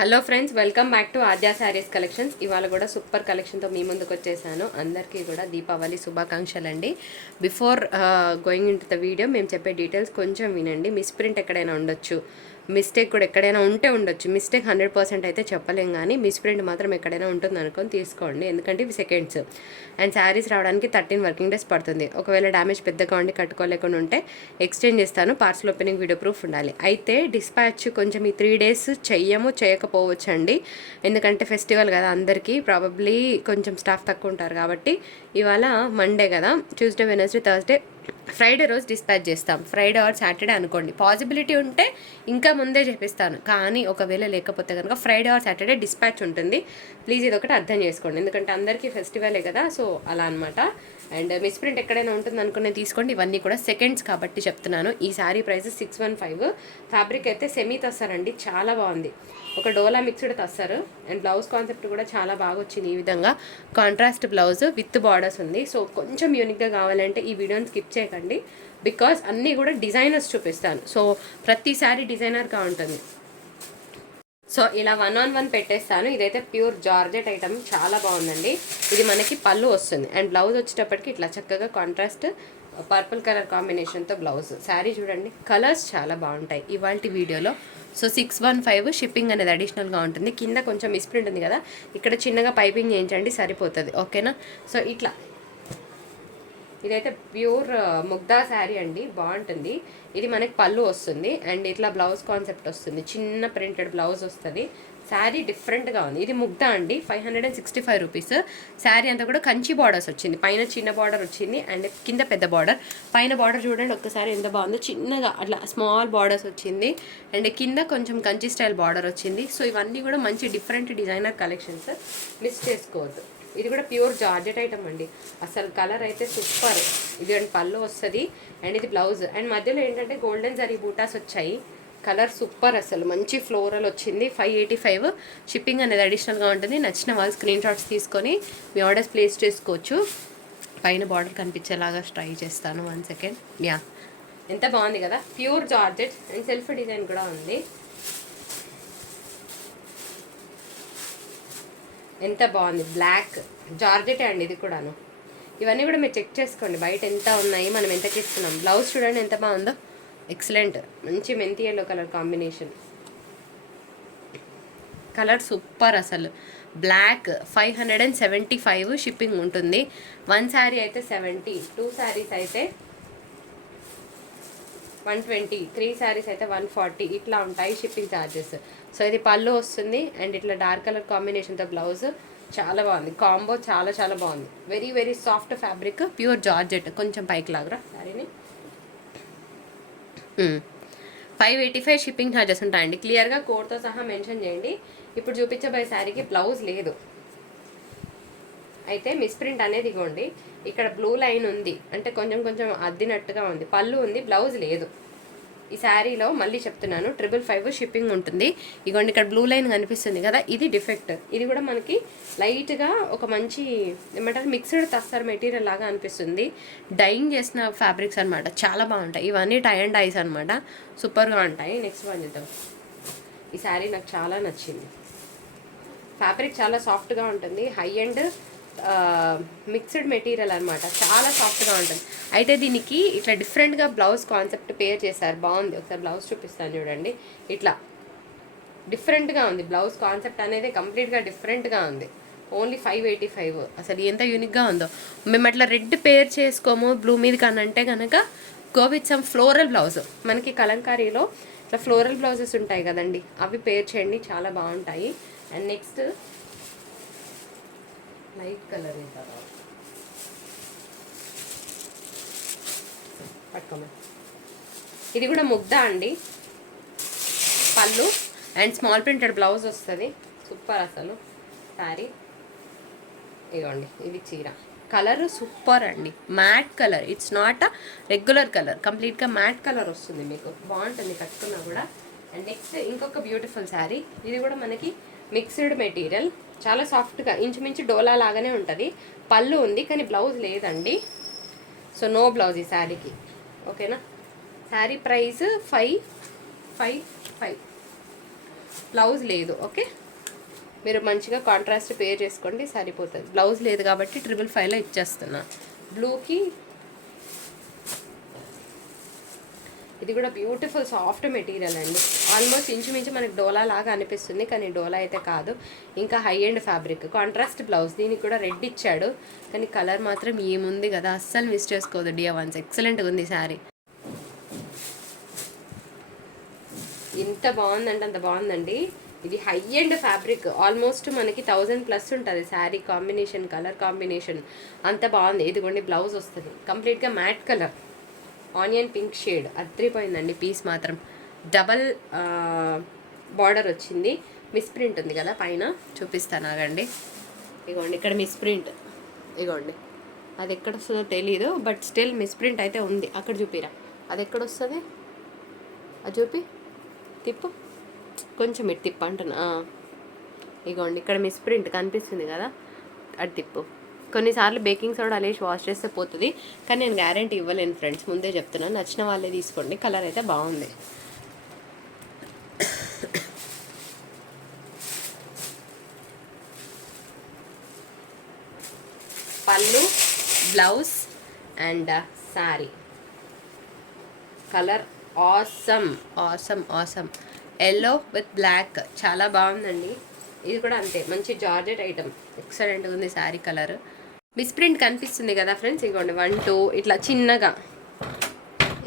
Hello friends welcome back to Aadya saris collections. ఇవాళ కూడా super కలెక్షన్తో మీ ముందుకు వచ్చేసాను. అందరికీ కూడా దీపావళి శుభాకాంక్షలు అండి before going into the video మేము చెప్పే డీటెయిల్స్ కొంచెం వినండి. మిస్ప్రింట్ ఎక్కడైనా ఉండొచ్చు. మిస్టేక్ కూడా ఎక్కడైనా ఉంటే ఉండొచ్చు. మిస్టేక్ హండ్రెడ్ పర్సెంట్ అయితే చెప్పలేం కానీ మిస్ప్రింట్ మాత్రం ఎక్కడైనా ఉంటుంది అనుకొని తీసుకోండి. ఎందుకంటే ఇవి సెకండ్స్. అండ్ శారీస్ రావడానికి థర్టీన్ వర్కింగ్ డేస్ పడుతుంది. ఒకవేళ డ్యామేజ్ పెద్దగా ఉండి కట్టుకోలేకుండా ఉంటే ఎక్స్చేంజ్ చేస్తాను. పార్సల్ ఓపెనింగ్ వీడియో ప్రూఫ్ ఉండాలి. అయితే డిస్పాచ్ కొంచెం ఈ త్రీ డేస్ చెయ్యము చేయకపోవచ్చు అండి ఎందుకంటే ఫెస్టివల్ కదా అందరికీ. ప్రాబబ్లీ కొంచెం స్టాఫ్ తక్కువ ఉంటారు కాబట్టి ఇవాళ మండే కదా. ట్యూస్డే వెనస్డే థర్స్డే ఫ్రైడే రోజు డిస్పాచ్ చేస్తాం. ఫ్రైడే ఆర్ సాటర్డే అనుకోండి. పాసిబిలిటీ ఉంటే ఇంకా ముందే చేపిస్తాను కానీ ఒకవేళ లేకపోతే కనుక ఫ్రైడే ఆర్ సాటర్డే డిస్పాచ్ ఉంటుంది. ప్లీజ్ ఇది ఒకటి అర్థం చేసుకోండి. ఎందుకంటే అందరికీ ఫెస్టివలే కదా సో అలా అనమాట అండ్ మిస్ప్రింట్ ఎక్కడైనా ఉంటుంది అనుకునే తీసుకోండి. ఇవన్నీ కూడా సెకండ్స్ కాబట్టి చెప్తున్నాను. ఈ sari price six one five. Fabric అయితే సెమీ తస్తారండి చాలా బాగుంది. ఒక డోలా మిక్స్డ్ తస్తారు అండ్ బ్లౌజ్ కాన్సెప్ట్ కూడా చాలా బాగా వచ్చింది ఈ విధంగా. కాంట్రాస్ట్ బ్లౌజ్ విత్ బార్డర్స్ ఉంది. సో కొంచెం యూనిక్గా కావాలంటే ఈ వీడియోని స్కిప్ చేయకండి. బికాస్ అన్నీ కూడా డిజైనర్స్ చూపిస్తాను. సో ప్రతి శారీ డిజైనర్గా ఉంటుంది. సో ఇలా వన్ ఆన్ వన్ పెట్టేస్తాను. ఇదైతే ప్యూర్ జార్జెట్ ఐటమ్ చాలా బాగుందండి. ఇది మనకి పళ్ళు వస్తుంది. అండ్ బ్లౌజ్ వచ్చేటప్పటికి ఇట్లా చక్కగా కాంట్రాస్ట్ పర్పుల్ కలర్ కాంబినేషన్తో బ్లౌజ్ శారీ చూడండి. కలర్స్ చాలా బాగుంటాయి ఇవాళ వీడియోలో. So six one five shipping అనేది అడిషనల్గా ఉంటుంది. కింద కొంచెం మిస్ప్రింట్ ఉంది కదా. ఇక్కడ చిన్నగా పైపింగ్ చేయించండి సరిపోతుంది. ఓకేనా సో ఇట్లా ఇదైతే ప్యూర్ ముగ్దా శారీ అండి. బాగుంటుంది. ఇది మనకి పళ్ళు వస్తుంది. అండ్ ఇట్లా బ్లౌజ్ కాన్సెప్ట్ వస్తుంది. చిన్న ప్రింటెడ్ బ్లౌజ్ వస్తుంది. శారీ డిఫరెంట్గా ఉంది. ఇది ముగ్ధ అండి. Five hundred and sixty five rupees. Sari అంతా కూడా కంచి బార్డర్స్ వచ్చింది. పైన చిన్న బార్డర్ వచ్చింది. అండ్ కింద పెద్ద బార్డర్. పైన బార్డర్ చూడండి ఒక్కసారి ఎంత బాగుందో. చిన్నగా అట్లా స్మాల్ బార్డర్స్ వచ్చింది. అండ్ కింద కొంచెం కంచి స్టైల్ బార్డర్ వచ్చింది. సో ఇవన్నీ కూడా మంచి డిఫరెంట్ డిజైనర్ కలెక్షన్స్ మిస్ చేసుకోవద్దు. ఇది కూడా ప్యూర్ జార్జెట్ ఐటమ్ అండి. అసలు కలర్ అయితే సూపర్. ఇది అండ్ పళ్ళు వస్తుంది. అండ్ ఇది బ్లౌజ్. అండ్ మధ్యలో ఏంటంటే గోల్డెన్ జరీ బూటాస్ వచ్చాయి. కలర్ సూపర్ అసలు. మంచి ఫ్లోరల్ వచ్చింది. Five eighty five. షిప్పింగ్ అనేది అడిషనల్గా ఉంటుంది. నచ్చిన వాళ్ళు స్క్రీన్ షాట్స్ తీసుకొని మీ ఆర్డర్స్ ప్లేస్ చేసుకోవచ్చు. పైన బార్డర్ కనిపించేలాగా ట్రై చేస్తాను. One second. యా. ఎంత బాగుంది కదా. Pure georgette and self design కూడా ఉంది. ఎంత బాగుంది. బ్లాక్ జార్జెట్ అండి ఇది కూడాను. ఇవన్నీ కూడా మీరు చెక్ చేసుకోండి. బయట ఎంత ఉన్నాయి మనం ఎంతకి ఇస్తున్నాం బ్లౌజ్ చూడండి ఎంత బాగుందో. ఎక్సలెంట్ మంచి మెంతి yellow colour combination colour super అసలు. Black five hundred and seventy five shipping ఉంటుంది. వన్ శారీ అయితే సెవెంటీ టూ శారీస్ అయితే వన్ ట్వంటీ. త్రీ శారీస్ అయితే వన్ ఫార్టీ. ఇట్లా ఉంటాయి షిప్పింగ్ ఛార్జెస్ సో ఇది పళ్ళు వస్తుంది అండ్ ఇట్లా డార్క్ కలర్ కాంబినేషన్తో బ్లౌజ్ చాలా బాగుంది. కాంబో చాలా చాలా బాగుంది. Very very soft fabric pure georgette కొంచెం పైకి లాగరా శారీని five eighty five shipping charges ఉంటాయండి. క్లియర్గా కోడ్తో సహా మెన్షన్ చేయండి. ఇప్పుడు చూపించబోయే శారీకి బ్లౌజ్ లేదు. అయితే మిస్ప్రింట్ అనేది ఇగోండి. ఇక్కడ బ్లూ లైన్ ఉంది. అంటే కొంచెం కొంచెం అద్దినట్టుగా ఉంది. పళ్ళు ఉంది బ్లౌజ్ లేదు. ఈ శారీలో మళ్ళీ చెప్తున్నాను ట్రిపుల్ ఫైవ్ షిప్పింగ్ ఉంటుంది. ఇగోండి ఇక్కడ బ్లూ లైన్ కనిపిస్తుంది కదా ఇది డిఫెక్ట్ ఇది కూడా మనకి లైట్గా ఒక మంచి ఏమంటారు మిక్స్డ్ తస్తర్ మెటీరియల్ లాగా అనిపిస్తుంది. డైయింగ్ చేసిన ఫ్యాబ్రిక్స్ అనమాట చాలా బాగుంటాయి. ఇవన్నీ టై అండ్ ఐస్ అనమాట సూపర్గా ఉంటాయి. నెక్స్ట్ వన్ చూద్దాం. ఈ శారీ నాకు చాలా నచ్చింది. ఫ్యాబ్రిక్ చాలా సాఫ్ట్గా ఉంటుంది. హై అండ్ మిక్స్డ్ మెటీరియల్ అనమాట చాలా సాఫ్ట్గా ఉంటుంది. అయితే దీనికి ఇట్లా డిఫరెంట్గా బ్లౌజ్ కాన్సెప్ట్ పేర్ చేశారు. బాగుంది. ఒకసారి బ్లౌజ్ చూపిస్తాను చూడండి. ఇట్లా డిఫరెంట్గా ఉంది. బ్లౌజ్ కాన్సెప్ట్ అనేది కంప్లీట్గా డిఫరెంట్గా ఉంది. ఓన్లీ ఫైవ్ ఎయిటీ ఫైవ్ అసలు ఎంత యూనిక్గా ఉందో. మేము అట్లా రెడ్ పేర్ చేసుకోము. బ్లూ మీద కానీ అంటే కనుక గో సమ్ ఫ్లోరల్ బ్లౌజ్ మనకి కలంకారీలో ఇట్లా ఫ్లోరల్ బ్లౌజెస్ ఉంటాయి కదండి. అవి పేర్ చేయండి. చాలా బాగుంటాయి. అండ్ నెక్స్ట్ లైట్ కలర్ తర్వాత పట్టుకోమా ఇది కూడా ముగ్ధ అండి. Pallu and small printed blouse వస్తుంది. సూపర్ అసలు. శారీ ఇదిగోండి ఇది చీర. కలర్ సూపర్ అండి. Matte colour. It's not a regular colour కంప్లీట్గా మ్యాట్ కలర్ వస్తుంది మీకు. బాగుంటుంది కట్టుకున్నా కూడా. అండ్ నెక్స్ట్ ఇంకొక బ్యూటిఫుల్ శారీ ఇది కూడా మనకి మిక్స్డ్ మెటీరియల్ చాలా సాఫ్ట్గా ఇంచుమించు డోలా లాగానే ఉంటుంది. పళ్ళు ఉంది కానీ బ్లౌజ్ లేదండి. సో నో బ్లౌజ్ ఈ శారీకి. ఓకేనా? Sari price five five five. Blouse లేదు ఓకే? మీరు మంచిగా కాంట్రాస్ట్ పే చేసుకోండి సరిపోతుంది. బ్లౌజ్ లేదు కాబట్టి ట్రిపుల్ ఫైవ్లో ఇచ్చేస్తున్నా. బ్లూకి ఇది కూడా బ్యూటిఫుల్ సాఫ్ట్ మెటీరియల్ అండి. ఆల్మోస్ట్ ఇంచుమించు మనకి డోలా లాగా అనిపిస్తుంది కానీ డోలా అయితే కాదు. ఇంకా high end fabric contrast blouse దీనికి కూడా రెడ్ ఇచ్చాడు. కానీ కలర్ మాత్రం ఏముంది కదా అస్సలు మిస్ చేసుకోదు డియా వన్స్ ఎక్సలెంట్గా ఉంది శారీ ఇంత బాగుందంటే అంత బాగుందండి. ఇది హై ఎండ్ ఫ్యాబ్రిక్ ఆల్మోస్ట్ మనకి థౌజండ్ ప్లస్ ఉంటుంది శారీ కాంబినేషన్ కలర్ కాంబినేషన్ అంత బాగుంది. ఇదిగోండి బ్లౌజ్ వస్తుంది. కంప్లీట్గా matte colour onion pink shade. అద్రిపోయిందండి piece మాత్రం. డబల్ బార్డర్ వచ్చింది. మిస్ ప్రింట్ ఉంది కదా పైన. చూపిస్తాను ఆగండి. ఇగోండి ఇక్కడ మిస్ ప్రింట్. ఇగోండి. అది ఎక్కడ వస్తుందో తెలీదు బట్ స్టిల్ మిస్ ప్రింట్ అయితే ఉంది. అక్కడ చూపిరా. అది ఎక్కడ వస్తుంది? అది చూపి. తిప్పు. కొంచెం ఇటు తిప్పు అంటున్నా. ఇగోండి ఇక్కడ మిస్ ప్రింట్ కనిపిస్తుంది కదా. అటు తిప్పు. కొన్నిసార్లు బేకింగ్ సోడా అలేసి వాష్ చేస్తే పోతుంది. కానీ నేను గ్యారంటీ ఇవ్వలేను ఫ్రెండ్స్. ముందే చెప్తున్నాను. నచ్చిన వాళ్ళే తీసుకోండి. కలర్ అయితే బాగుంది. Pallu blouse and sari colour awesome awesome awesome. Yellow with black. చాలా బాగుందండి. ఇది కూడా అంతే. మంచి జార్జెట్ ఐటమ్. ఎక్సలెంట్గా ఉంది శారీ కలర్. మిస్ప్రింట్ కనిపిస్తుంది కదా ఫ్రెండ్స్? ఇగోండి వన్ టూ ఇట్లా చిన్నగా.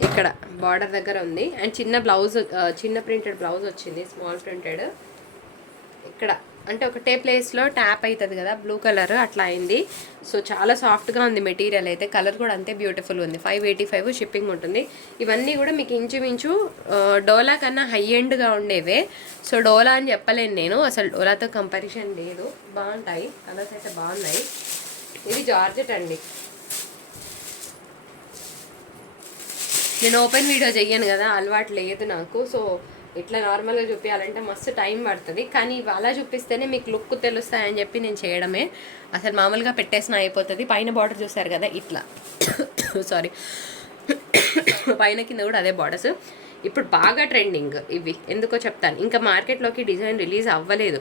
ఇక్కడ బార్డర్ దగ్గర ఉంది. అండ్ చిన్న బ్లౌజ్ చిన్న ప్రింటెడ్ బ్లౌజ్ వచ్చింది స్మాల్ ప్రింటెడ్. ఇక్కడ అంటే ఒకటే ప్లేస్లో ట్యాప్ అవుతుంది కదా బ్లూ కలర్ అట్లా అయింది. సో చాలా సాఫ్ట్గా ఉంది మెటీరియల్ అయితే. కలర్ కూడా అంతే బ్యూటిఫుల్ ఉంది. ఫైవ్ ఎయిటీ ఫైవ్ షిప్పింగ్ ఉంటుంది. ఇవన్నీ కూడా మీకు ఇంచుమించు డోలా కన్నా హై ఎండ్గా ఉండేవే. సో డోలా అని చెప్పలేను నేను. అసలు డోలాతో కంపారిజన్ లేదు. బాగుంటాయి. కలర్స్ అయితే బాగున్నాయి. ఇది జార్జెట్ అండి. నేను ఓపెన్ వీడియో చెయ్యను కదా అలవాటు లేదు నాకు. సో ఇట్లా నార్మల్గా చూపించాలంటే మస్తు టైం పడుతుంది. కానీ ఇవి అలా చూపిస్తేనే మీకు లుక్ తెలుస్తాయని చెప్పి నేను చేయడమే. అసలు మామూలుగా పెట్టేసిన అయిపోతుంది. పైన బార్డర్ చూసారు కదా ఇట్లా. సారీ పైన కింద కూడా అదే బార్డర్స్. ఇప్పుడు బాగా ట్రెండింగ్ ఇవి. ఎందుకో చెప్తాను. ఇంకా మార్కెట్లోకి డిజైన్ రిలీజ్ అవ్వలేదు.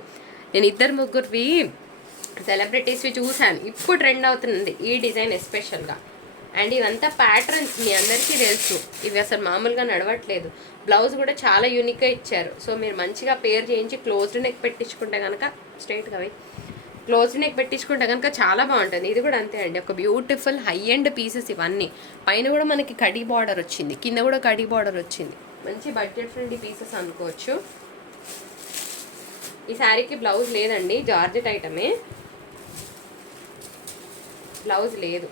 నేను ఇద్దరు ముగ్గురివి సెలబ్రిటీస్వి చూశాను. ఇప్పుడు ట్రెండ్ అవుతుంది ఈ డిజైన్ ఎస్పెషల్గా అండ్ ఇవంతా ప్యాటర్న్స్ మీ అందరికీ తెలుసు. ఇవి అసలు మామూలుగా నడవట్లేదు. బ్లౌజ్ కూడా చాలా యూనిక్గా ఇచ్చారు. సో మీరు మంచిగా పేర్ చేయించి క్లోజ్డ్ నెక్ పెట్టించుకుంటే కనుక స్ట్రైట్గా అవి క్లోజ్డ్ నెక్ పెట్టించుకుంటే కనుక చాలా బాగుంటుంది. ఇది కూడా అంతే అండి. ఒక బ్యూటిఫుల్ హై ఎండ్ పీసెస్ ఇవన్నీ. పైన కూడా మనకి కడీ బార్డర్ వచ్చింది. కింద కూడా కడీ బార్డర్ వచ్చింది. మంచి బడ్జెట్ ఫ్రెండ్లీ పీసెస్ అనుకోవచ్చు. ఈ శారీకి బ్లౌజ్ లేదండి. జార్జెట్ ఐటమే బ్లౌజ్ లేదు.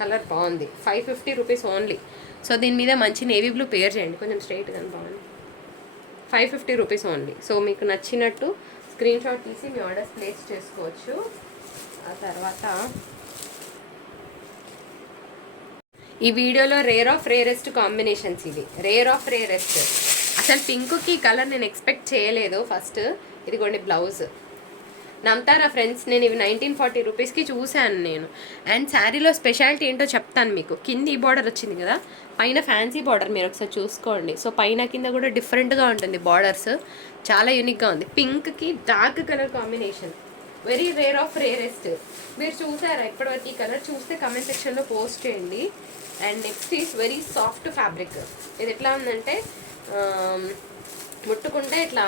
కలర్ బాగుంది. Five fifty rupees only. So దీని మీద మంచి నేవీ బ్లూ పేర్ చేయండి. కొంచెం స్ట్రైట్గా బాగుంది. Five fifty rupees only. So మీకు నచ్చినట్టు స్క్రీన్ షాట్ తీసి మీ ఆర్డర్స్ ప్లేస్ చేసుకోవచ్చు. ఆ తర్వాత ఈ వీడియోలో రేర్ ఆఫ్ రేరెస్ట్ కాంబినేషన్స్ ఇవి. రేర్ ఆఫ్ రేరెస్ట్ అసలు పింక్కి కలర్ నేను ఎక్స్పెక్ట్ చేయలేదు. ఫస్ట్ ఇదిగోండి బ్లౌజ్. నమ్ముతారా ఫ్రెండ్స్ నేను ఇవి నైన్టీన్ ఫార్టీ రూపీస్కి చూశాను నేను. అండ్ శారీలో స్పెషాలిటీ ఏంటో చెప్తాను మీకు. కింద ఈ బార్డర్ వచ్చింది కదా? పైన ఫ్యాన్సీ బార్డర్ మీరు ఒకసారి చూసుకోండి. సో పైన కింద కూడా డిఫరెంట్గా ఉంటుంది బార్డర్స్ చాలా యూనిక్గా ఉంది. పింక్కి dark colour combination very rare of rarest మీరు చూసారా ఇప్పటివరకు ఈ కలర్ చూస్తే కమెంట్ సెక్షన్లో పోస్ట్ చేయండి. And next is very soft fabric ఇది ఎట్లా ఉందంటే ముట్టుకుంటే ఇట్లా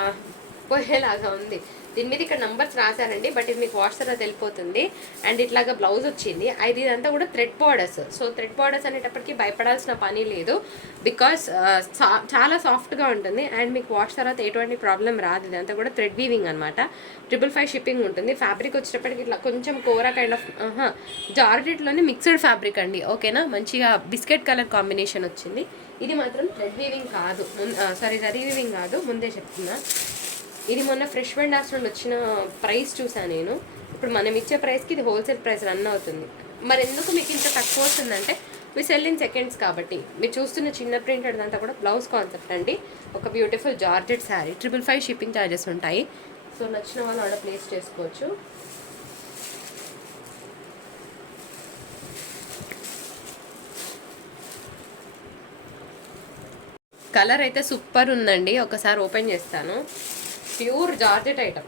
పోయేలాగా ఉంది. దీని మీద ఇక్కడ నంబర్స్ రాశారండి బట్ ఇది మీకు వాట్సాప్లో తెలిపోతుంది. అండ్ ఇట్లాగా బ్లౌజ్ వచ్చింది. అది ఇదంతా కూడా thread borders so thread borders అనేటప్పటికి భయపడాల్సిన పని లేదు. బికాస్ uh, చాలా సాఫ్ట్గా ఉంటుంది. అండ్ మీకు వాష్ తర్వాత ఎటువంటి ప్రాబ్లం రాదు. ఇదంతా కూడా థ్రెడ్ వీవింగ్ అనమాట ట్రిపుల్ ఫైవ్ షిప్పింగ్ ఉంటుంది. ఫ్యాబ్రిక్ వచ్చేటప్పటికి ఇట్లా కొంచెం కోరా కైండ్ ఆఫ్ జార్జెట్లోనే మిక్స్డ్ ఫ్యాబ్రిక్ అండి. ఓకేనా మంచిగా బిస్కెట్ కలర్ కాంబినేషన్ వచ్చింది. ఇది మాత్రం థ్రెడ్ వీవింగ్ కాదు. సారీ జరీ వీవింగ్ కాదు. ముందే చెప్తున్నా. ఇది మొన్న ఫ్రెష్ వెండాస్ నుండి వచ్చిన ప్రైస్ చూసాను నేను. ఇప్పుడు మనం ఇచ్చే ప్రైస్కి ఇది హోల్సేల్ ప్రైస్ రన్ అవుతుంది. మరి ఎందుకు మీకు ఇంత తక్కువ వస్తుందంటే మీ సెల్ ఇన్ సెకండ్స్ కాబట్టి. మీరు చూస్తున్న చిన్న ప్రింటెడ్ అంతా కూడా బ్లౌజ్ కాన్సెప్ట్ అండి. ఒక beautiful georgette sari. Triple five shipping charges ఉంటాయి. సో నచ్చిన వాళ్ళు ఆర్డర్ ప్లేస్ చేసుకోవచ్చు. కలర్ అయితే సూపర్ ఉందండి. ఒకసారి ఓపెన్ చేస్తాను. Pure georgette item.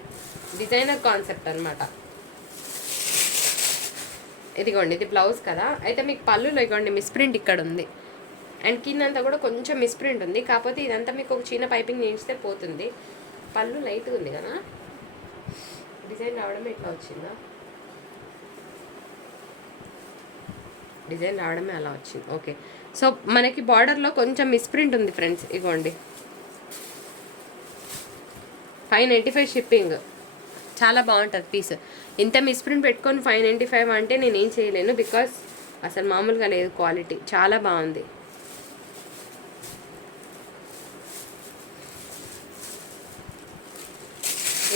Designer concept అనమాట ఇదిగోండి ఇది బ్లౌజ్ కదా. అయితే మీకు పళ్ళులో ఇగోండి మిస్ప్రింట్ ఇక్కడ ఉంది. అండ్ కిందంతా కూడా కొంచెం మిస్ప్రింట్ ఉంది. కాకపోతే ఇదంతా మీకు ఒక చిన్న పైపింగ్ చేస్తే పోతుంది. పళ్ళు లైట్గా ఉంది కదా. డిజైన్ రావడం ఇట్లా వచ్చిందా? డిజైన్ రావడమే అలా వచ్చింది. ఓకే. సో మనకి బార్డర్లో కొంచెం మిస్ప్రింట్ ఉంది ఫ్రెండ్స్. ఇగోండి ఫైవ్ నైంటీ ఫైవ్ షిప్పింగ్. చాలా బాగుంటుంది పీస్. ఇంత మిస్ప్రింట్ పెట్టుకొని ఫైవ్ నైంటీ ఫైవ్ అంటే నేను ఏం చేయలేను బికాస్ అసలు మామూలుగా లేదు క్వాలిటీ. చాలా బాగుంది.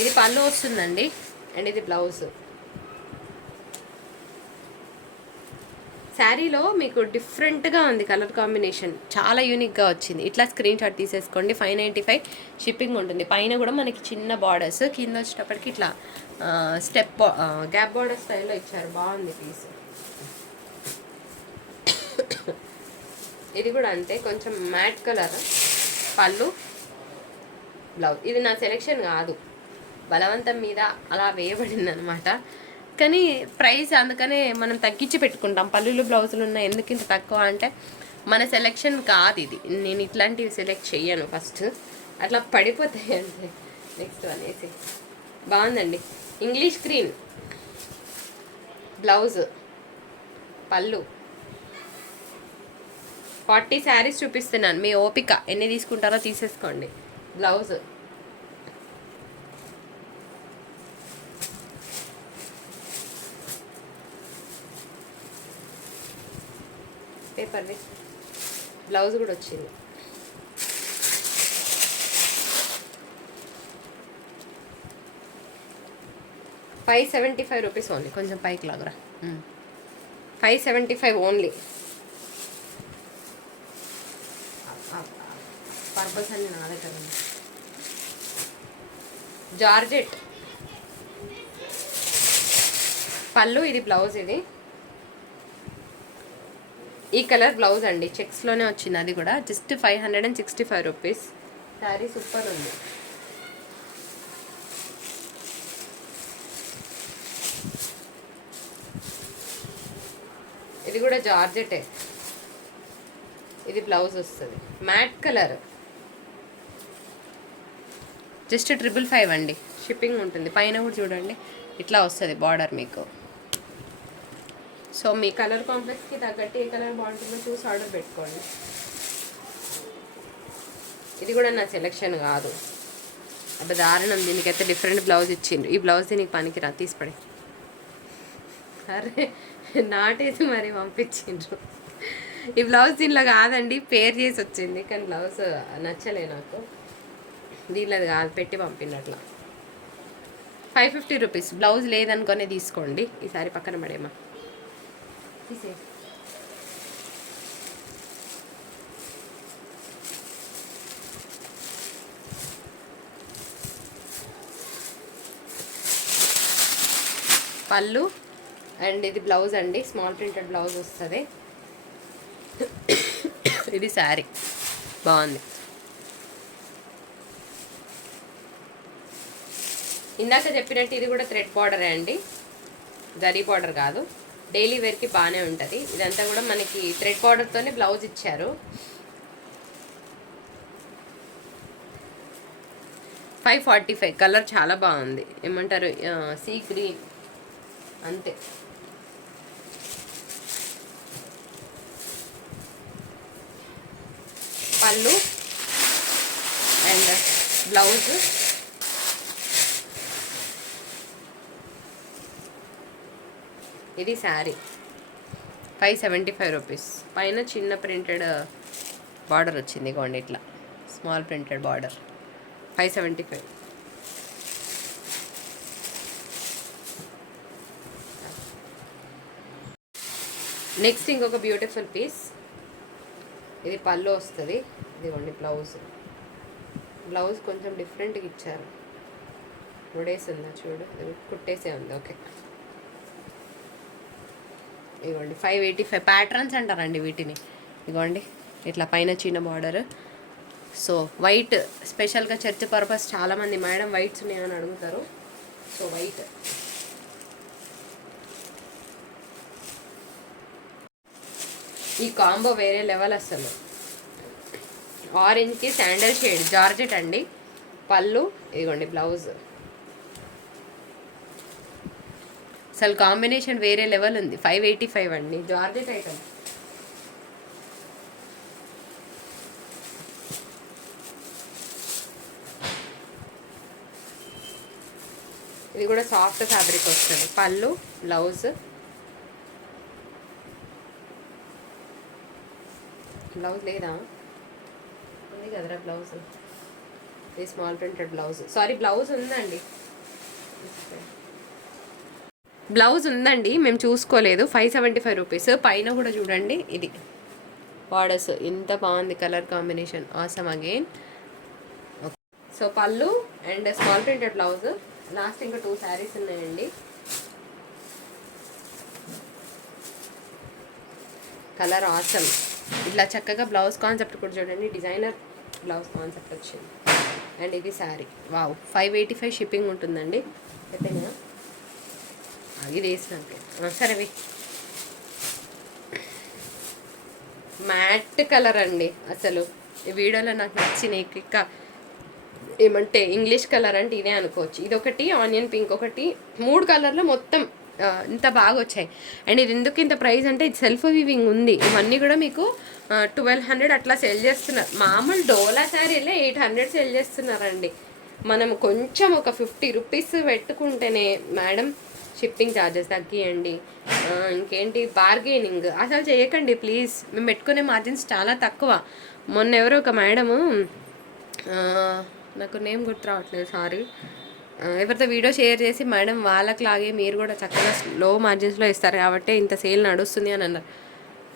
ఇది పళ్ళు వస్తుందండి. అండ్ ఇది బ్లౌజ్. శారీలో మీకు డిఫరెంట్గా ఉంది కలర్ కాంబినేషన్. చాలా యూనిక్గా వచ్చింది. ఇట్లా స్క్రీన్ షాట్ తీసేసుకోండి. ఫైవ్ నైంటీ ఫైవ్ షిప్పింగ్ ఉంటుంది. పైన కూడా మనకి చిన్న బార్డర్స్ కింద వచ్చేటప్పటికి ఇట్లా స్టెప్ గ్యాప్ బార్డర్ స్టైల్లో ఇచ్చారు. బాగుంది పీస్ ఇది కూడా అంతే. కొంచెం మ్యాట్ కలర్ పళ్ళు బ్లౌజ్ ఇది నా సెలెక్షన్ కాదు. బలవంతం మీద అలా వేయబడింది అనమాట కానీ ప్రైస్ అందుకనే మనం తగ్గించి పెట్టుకుంటాం. పల్లులు బ్లౌజులు ఉన్నాయి ఎందుకు ఇంత తక్కువ అంటే మన సెలెక్షన్ కాదు ఇది. నేను ఇట్లాంటివి సెలెక్ట్ చెయ్యను ఫస్ట్ అట్లా పడిపోతాయి అంటే నెక్స్ట్ అనేసి. బాగుందండి. English cream blouse pallu. Forty saris చూపిస్తున్నాను. మీ ఓపిక. ఎన్ని తీసుకుంటారో తీసేసుకోండి. బ్లౌజ్ పేపర్ది బ్లౌజ్ కూడా వచ్చింది. Five seventy five rupees only కొంచెం పైకి లాగురా. Five seventy five only purpose అని నా దగ్గర జార్జెట్ పళ్ళు ఇది బ్లౌజ్ ఇది. ఈ కలర్ బ్లౌజ్ అండి. చెక్స్లోనే వచ్చింది అది కూడా. Just five hundred and sixty five rupees. Sari super ఉంది. ఇది కూడా జార్జెటే. ఇది బ్లౌజ్ వస్తుంది. Matte colour. Just triple five అండి. షిప్పింగ్ ఉంటుంది. పైన కూడా చూడండి. ఇట్లా వస్తుంది బార్డర్ మీకు. సో మీ కలర్ కాంప్లెక్స్కి తగ్గట్టు ఏ కలర్ బాగుంటుందో చూసి ఆర్డర్ పెట్టుకోండి. ఇది కూడా నా సెలెక్షన్ కాదు. అబ్బా దారుణం. దీనికైతే డిఫరెంట్ బ్లౌజ్ ఇచ్చిండ్రు. ఈ బ్లౌజ్ దీనికి పనికిరా తీసిపడే అరే నాటేసి మరి పంపించిండ్రు. ఈ బ్లౌజ్ దీనిలో కాదండి పేర్ చేసి వచ్చింది. కానీ బ్లౌజ్ నచ్చలే నాకు. దీనిలో అది కాదు పెట్టి పంపినట్లా. Five fifty rupees. బ్లౌజ్ లేదనుకునే తీసుకోండి. ఈసారి పక్కన పడేమా తీసే పళ్ళు అండ్ ఇది బ్లౌజ్ అండి. స్మాల్ ప్రింటెడ్ బ్లౌజ్ వస్తుంది. ఇది శారీ. బాగుంది. ఇందాక చెప్పినట్టు ఇది కూడా థ్రెడ్ బార్డరే అండి. జరీ బార్డర్ కాదు. డైలీ వేర్కి బాగానే ఉంటుంది. ఇదంతా కూడా మనకి థ్రెడ్ బార్డర్తోనే బ్లౌజ్ ఇచ్చారు. Five forty five. కలర్ చాలా బాగుంది. ఏమంటారు? Sea green. అంతే. Pallu and blouse. ఇది sari. Five seventy five rupees పైన చిన్న ప్రింటెడ్ బార్డర్ uh, వచ్చింది ఇగోండి ఇట్లా. Small printed border five seventy five next ఇంకొక బ్యూటిఫుల్ పీస్ ఇది పళ్ళు వస్తుంది. ఇదిగోండి బ్లౌజ్ బ్లౌజ్ కొంచెం డిఫరెంట్గా ఇచ్చారు. ఉడేసిందా చూడు. కుట్టేసే ఉంది ఓకే ఇదిగోండి ఫైవ్ ఎయిటీ ఫైవ్ ప్యాటర్న్స్ అంటారండి వీటిని. ఇదిగోండి ఇట్లా పైన చిన్న బార్డర్ సో వైట్ స్పెషల్గా చర్చ్ పర్పస్ చాలామంది మేడం వైట్స్ ఉన్నాయని అడుగుతారు. సో వైట్ ఈ కాంబో వేరే లెవెల్ అసలు. ఆరెంజ్కి శాండల్ షేడ్ జార్జెట్ అండి. పళ్ళు ఇదిగోండి బ్లౌజ్ అసలు కాంబినేషన్ వేరే లెవెల్ ఉంది. ఫైవ్ ఎయిటీ ఫైవ్ అండి. జార్జెట్ ఐటమ్ ఇది కూడా సాఫ్ట్ ఫ్యాబ్రిక్ వస్తుంది. పళ్ళు బ్లౌజ్ బ్లౌజ్ లేదా? ఉంది కదరా బ్లౌజ్ ఇది small printed blouse sorry blouse ఉందండి. బ్లౌజ్ ఉందండి మేము చూసుకోలేదు. ఫైవ్ సెవెంటీ ఫైవ్ రూపీస్ పైన కూడా చూడండి ఇది. బార్డర్స్ ఎంత బాగుంది colour combination. Awesome again so pallu and small printed blouse last ఇంకా టూ శారీస్ ఉన్నాయండి. కలర్ ఆసమ్ ఇట్లా చక్కగా బ్లౌజ్ కాన్సెప్ట్ కూడా చూడండి. డిజైనర్ బ్లౌజ్ కాన్సెప్ట్ వచ్చింది. అండ్ ఇది sari wow five eighty five shipping ఉంటుందండి చెప్పినా ఇది వేసినాక సరే మ్యాట్ కలర్ అండి అసలు. ఈ వీడియోలో నాకు నచ్చిన ఇంకా ఏమంటే ఇంగ్లీష్ కలర్ అంటే ఇదే అనుకోవచ్చు. ఇది ఒకటి ఆనియన్ పింక్ ఒకటి. మూడు కలర్లో మొత్తం ఇంత బాగా వచ్చాయి. అండ్ ఇది ఎందుకు ఇంత ప్రైస్ అంటే ఇది సెల్ఫ్ వివింగ్ ఉంది. ఇవన్నీ కూడా మీకు ట్వెల్వ్ హండ్రెడ్ అట్లా సెల్ చేస్తున్నారు. మామూలు డోలా శారీలే ఎయిట్ హండ్రెడ్ సెల్ చేస్తున్నారండి. మనం కొంచెం ఒక ఫిఫ్టీ రూపీస్ పెట్టుకుంటేనే మేడం షిప్పింగ్ ఛార్జెస్ తగ్గియండి. ఇంకేంటి? బార్గెనింగ్. అసలు చేయకండి ప్లీజ్. మేము పెట్టుకునే మార్జిన్స్ చాలా తక్కువ. మొన్న ఎవరో ఒక మేడము నాకు నేమ్ గుర్తు రావట్లేదు సారీ. ఎవరితో వీడియో షేర్ చేసి మేడం వాళ్ళకి లాగే మీరు కూడా చక్కగా లో మార్జిన్స్లో ఇస్తారు కాబట్టి ఇంత సేల్ నడుస్తుంది అని అన్నారు.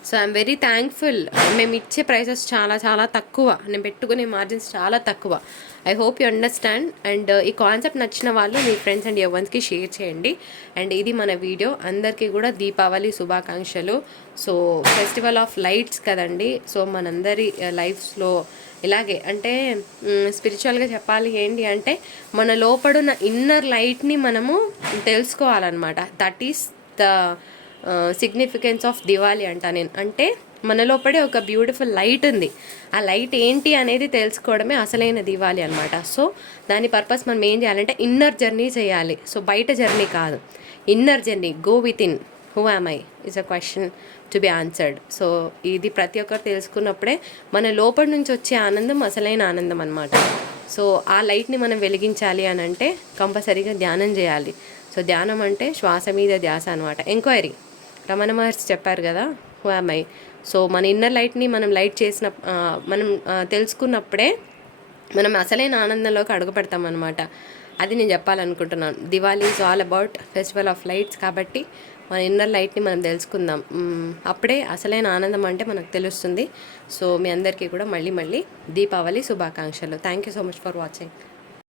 సో ఐఎమ్ వెరీ థ్యాంక్ఫుల్ మేము ఇచ్చే ప్రైసెస్ చాలా చాలా తక్కువ. నేను పెట్టుకునే మార్జిన్స్ చాలా తక్కువ. I hope you understand and ఈ కాన్సెప్ట్ నచ్చిన వాళ్ళు మీ ఫ్రెండ్స్ అండ్ ఎవరికి షేర్ చేయండి. అండ్ ఇది మన వీడియో అందరికీ కూడా దీపావళి శుభాకాంక్షలు. సో ఫెస్టివల్ ఆఫ్ లైట్స్ కదండి. సో మనందరి uh, లైఫ్స్లో ఇలాగే. అంటే స్పిరిచువల్గా చెప్పాలి ఏంటి అంటే మన లోపడున్న ఇన్నర్ లైట్ని మనము తెలుసుకోవాలన్నమాట. That is the significance of Diwali అంట నేను. అంటే మన లోపడే ఒక బ్యూటిఫుల్ లైట్ ఉంది. ఆ లైట్ ఏంటి అనేది తెలుసుకోవడమే అసలైన దివాలి అనమాట సో దాని పర్పస్ మనం ఏం చేయాలంటే ఇన్నర్ జర్నీ చేయాలి. సో బయట జర్నీ కాదు. Inner journey go within who am I is a question to be answered so ఇది ప్రతి ఒక్కరు తెలుసుకున్నప్పుడే మన లోపల నుంచి వచ్చే ఆనందం అసలైన ఆనందం అనమాట సో ఆ లైట్ని మనం వెలిగించాలి అని అంటే కంపల్సరీగా ధ్యానం చేయాలి. సో ధ్యానం అంటే శ్వాస మీద ధ్యాస అనమాట ఎంక్వైరీ రమణ మహర్షి చెప్పారు కదా హూ ఐ సో మన ఇన్నర్ లైట్ని మనం లైట్ చేసిన మనం తెలుసుకున్నప్పుడే మనం అసలైన ఆనందంలోకి అడుగు పెడతాం అనమాట అది నేను చెప్పాలనుకుంటున్నాను. Diwali is all about festival of lights కాబట్టి మన ఇన్నర్ లైట్ని మనం తెలుసుకుందాం. అప్పుడే అసలైన ఆనందం అంటే మనకు తెలుస్తుంది. సో మీ అందరికీ కూడా మళ్ళీ మళ్ళీ దీపావళి శుభాకాంక్షలు. Thank you so much for watching